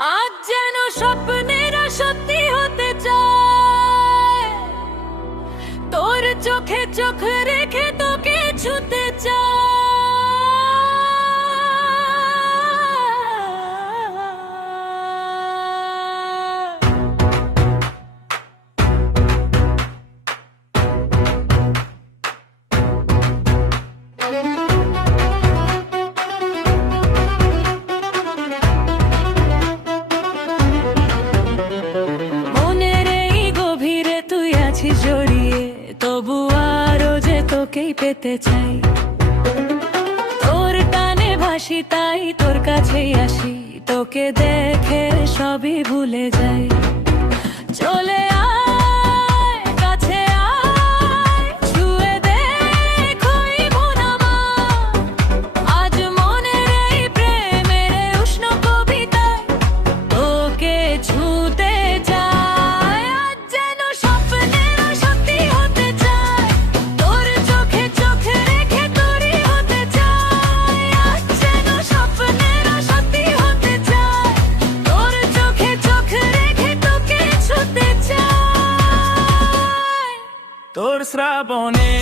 আজ যেন স্বপ্নেরা সত্যি হতে চায়, তোর চোখে চোখ রেখে তোকে ছুতে চায়। জড়িয়ে তবু আরো যে তোকেই পেতে চাই, তোর টানে ভাসি তাই তোর কাছেই আসি, তোকে দেখে সবই ভুলে যাই। চলে আয় কাছে আয়, ছুঁয়ে দেখ ওই বোনামা, আজ মনের এই প্রেমের উষ্ণ কবিতায় তোকে ছুঁতে চাই। আজ যেন স্বপ্নেরা সত্যি হতে চায়, তোর চোখে চোখ রেখে তোরই হতে চাই। আজ যেন স্বপ্নেরা সত্যি হতে চায়, তোর চোখে চোখ রেখে তোকে ছুঁতে চাই। তোর শ্রাবণে